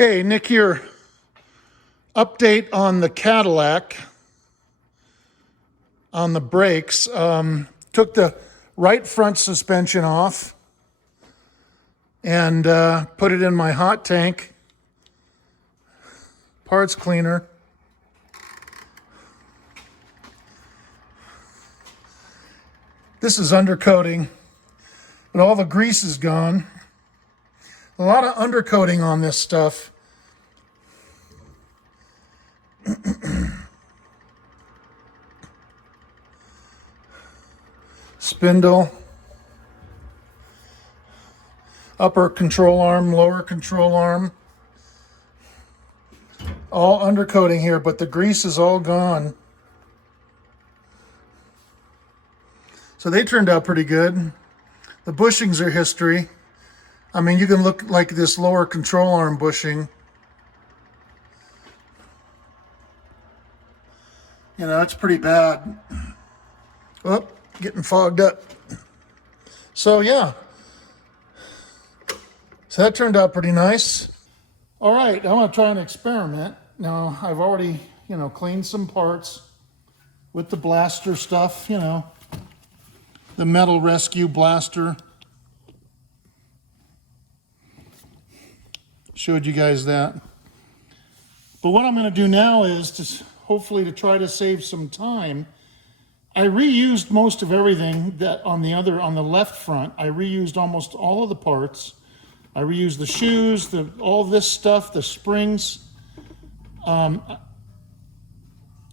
Hey, Nick here. Update on the Cadillac on the brakes. Took the right front suspension off and put it in my hot tank parts cleaner. This is undercoating, but all the grease is gone. A lot of undercoating on this stuff. Spindle, upper control arm, lower control arm. All undercoating here, but the grease is all gone. So they turned out pretty good. The bushings are history. I mean, you can look like this lower control arm bushing. You know, it's pretty bad. Oh, getting fogged up. So yeah. So that turned out pretty nice. All right, I'm gonna try an experiment. Now, I've already, cleaned some parts with the blaster stuff, the metal rescue blaster. Showed you guys that. But what I'm gonna do now is to hopefully to try to save some time. I reused most of everything that on the left front. I reused almost all of the parts. I reused the shoes, all this stuff, the springs. I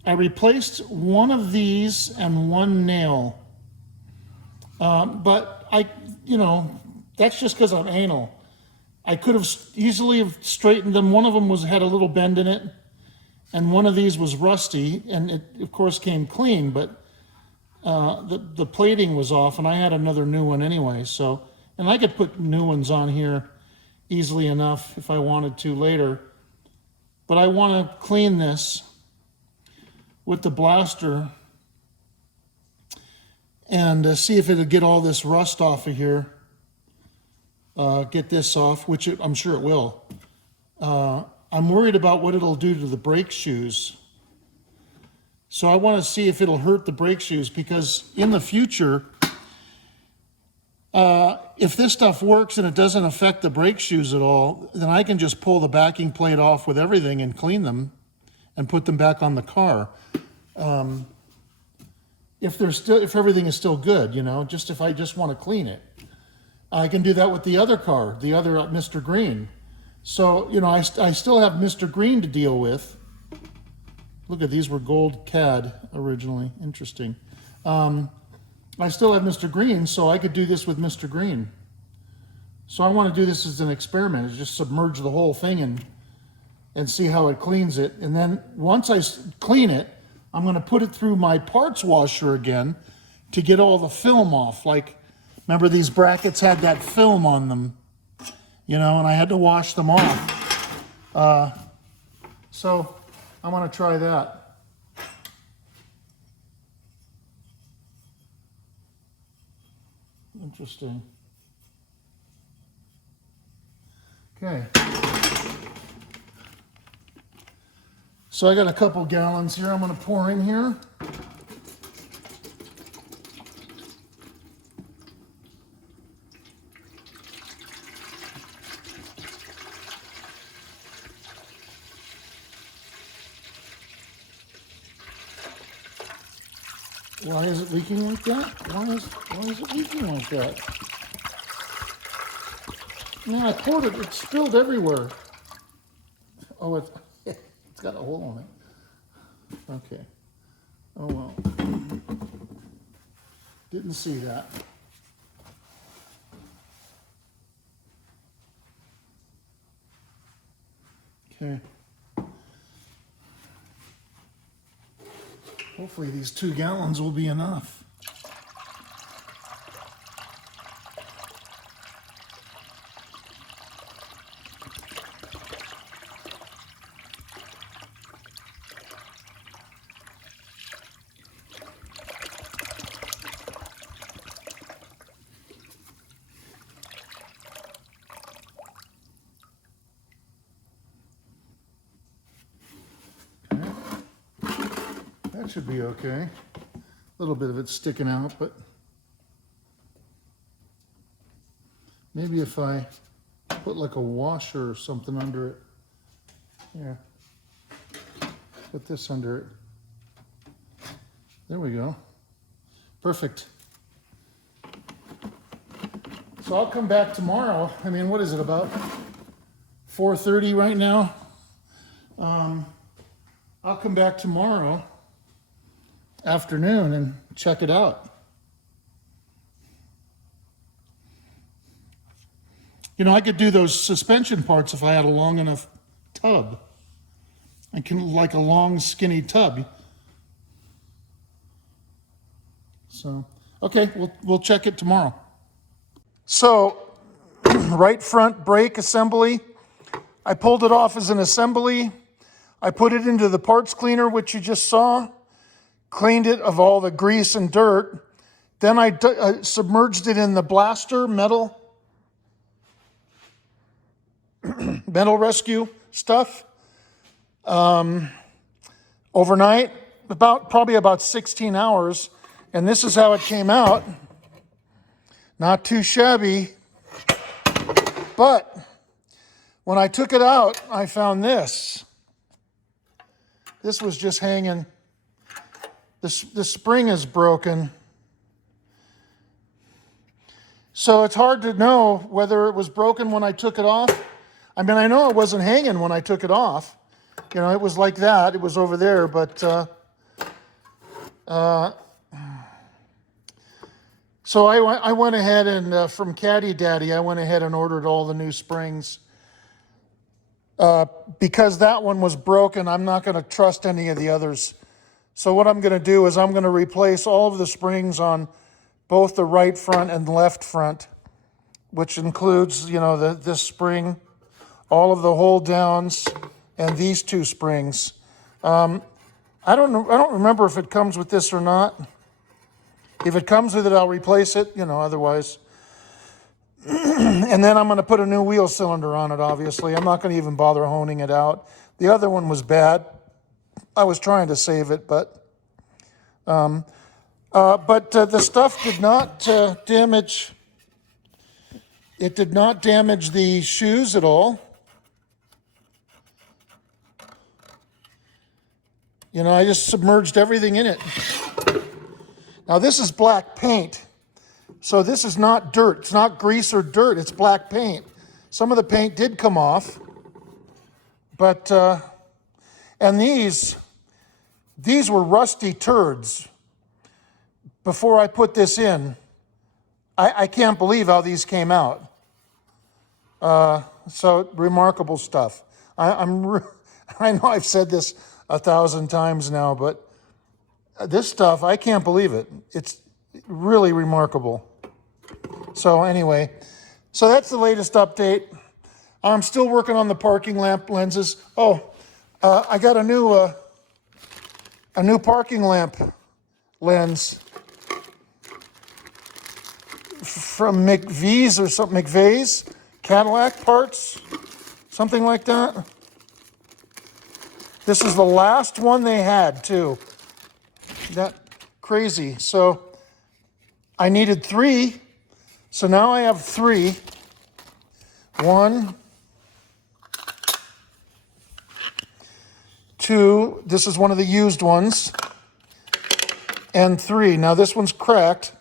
replaced one of these and one nail. But that's just because I'm anal. I could have easily have straightened them. One of them had a little bend in it, and one of these was rusty, and it of course came clean, but the plating was off, and I had another new one anyway. So, and I could put new ones on here easily enough if I wanted to later. But I want to clean this with the blaster and see if it'll get all this rust off of here. Get this off, which I'm sure it will. I'm worried about what it'll do to the brake shoes. So I want to see if it'll hurt the brake shoes, because in the future, if this stuff works and it doesn't affect the brake shoes at all, then I can just pull the backing plate off with everything and clean them and put them back on the car. If everything is still good, if I just want to clean it. I can do that with the other car, the other Mr. Green. So, I still have Mr. Green to deal with. Look at these were gold CAD originally. Interesting. I still have Mr. Green, so I could do this with Mr. Green. So I want to do this as an experiment, is just submerge the whole thing and see how it cleans it. And then once I clean it, I'm going to put it through my parts washer again to get all the film off. Like, remember these brackets had that film on them, and I had to wash them off. So I'm going to try that. Interesting. Okay. So I got a couple gallons here I'm going to pour in here. Why is it leaking like that? Why is it leaking like that? No, I poured it. It spilled everywhere. Oh, it's got a hole in it. Okay. Oh well. Didn't see that. Okay. Hopefully these 2 gallons will be enough. That should be okay. A little bit of it sticking out, but maybe if I put like a washer or something under it. Here, put this under it. There we go. Perfect. So I'll come back tomorrow. I mean, what is it, about 4:30 right now? I'll come back tomorrow afternoon and check it out. You know, I could do those suspension parts if I had a long enough tub. I can, like a long, skinny tub. So, okay, we'll check it tomorrow. So, right front brake assembly. I pulled it off as an assembly. I put it into the parts cleaner, which you just saw. Cleaned it of all the grease and dirt. Then I submerged it in the blaster metal rescue stuff overnight, probably about 16 hours. And this is how it came out. Not too shabby. But when I took it out, I found this. This was just hanging. The spring is broken. So it's hard to know whether it was broken when I took it off. I mean, I know it wasn't hanging when I took it off. You know, it was like that. It was over there, but so I went ahead and from Caddy Daddy, I went ahead and ordered all the new springs. Because that one was broken, I'm not going to trust any of the others. So what I'm going to do is I'm going to replace all of the springs on both the right front and left front, which includes, you know, this spring, all of the hold downs, and these two springs. I don't remember if it comes with this or not. If it comes with it, I'll replace it, you know, otherwise. And then I'm going to put a new wheel cylinder on it, obviously. I'm not going to even bother honing it out. The other one was bad. I was trying to save it, but the stuff did not damage. It did not damage the shoes at all. You know, I just submerged everything in it. Now this is black paint. So this is not dirt. It's not grease or dirt. It's black paint. Some of the paint did come off. But, and these were rusty turds before I put this in. I can't believe how these came out. So remarkable stuff. I know I've said this 1,000 times now, but this stuff, I can't believe it. It's really remarkable. So anyway, so that's the latest update. I'm still working on the parking lamp lenses. Oh, I got a new parking lamp lens from McVee's or something, McVeigh's Cadillac parts, something like that. This is the last one they had too. That crazy. So I needed 3. So now I have 3. 1, 2. This is one of the used ones. And 3. Now this one's cracked,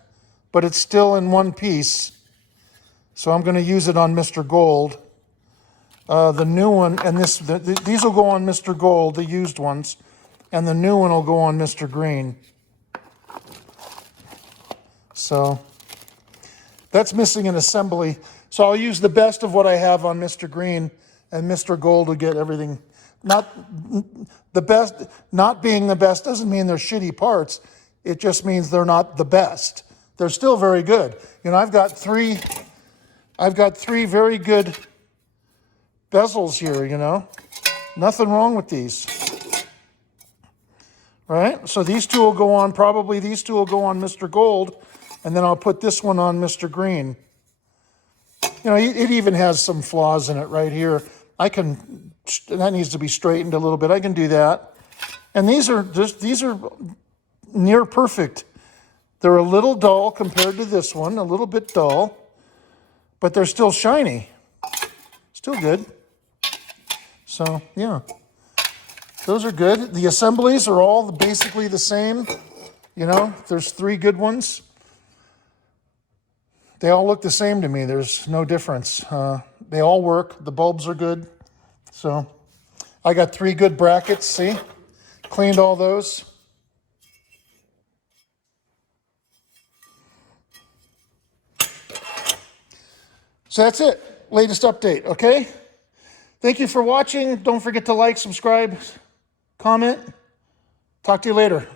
but it's still in one piece. So I'm going to use it on Mr. Gold. The new one, and these will go on Mr. Gold, the used ones, and the new one will go on Mr. Green. So that's missing an assembly. So I'll use the best of what I have on Mr. Green, and Mr. Gold will get everything. Not the best, not being the best doesn't mean they're shitty parts. It just means they're not the best. They're still very good. You know, I've got three very good bezels here, you know. Nothing wrong with these. Right? So these two will go on, probably these two will go on Mr. Gold, and then I'll put this one on Mr. Green. You know, it even has some flaws in it right here. That needs to be straightened a little bit. I can do that. And these are near perfect. They're a little dull compared to this one, a little bit dull, but they're still shiny. Still good. So, yeah. Those are good. The assemblies are all basically the same. You know, there's 3 good ones. They all look the same to me. There's no difference. They all work. The bulbs are good. So, I got 3 good brackets, see? Cleaned all those. So that's it. Latest update, okay? Thank you for watching. Don't forget to like, subscribe, comment. Talk to you later.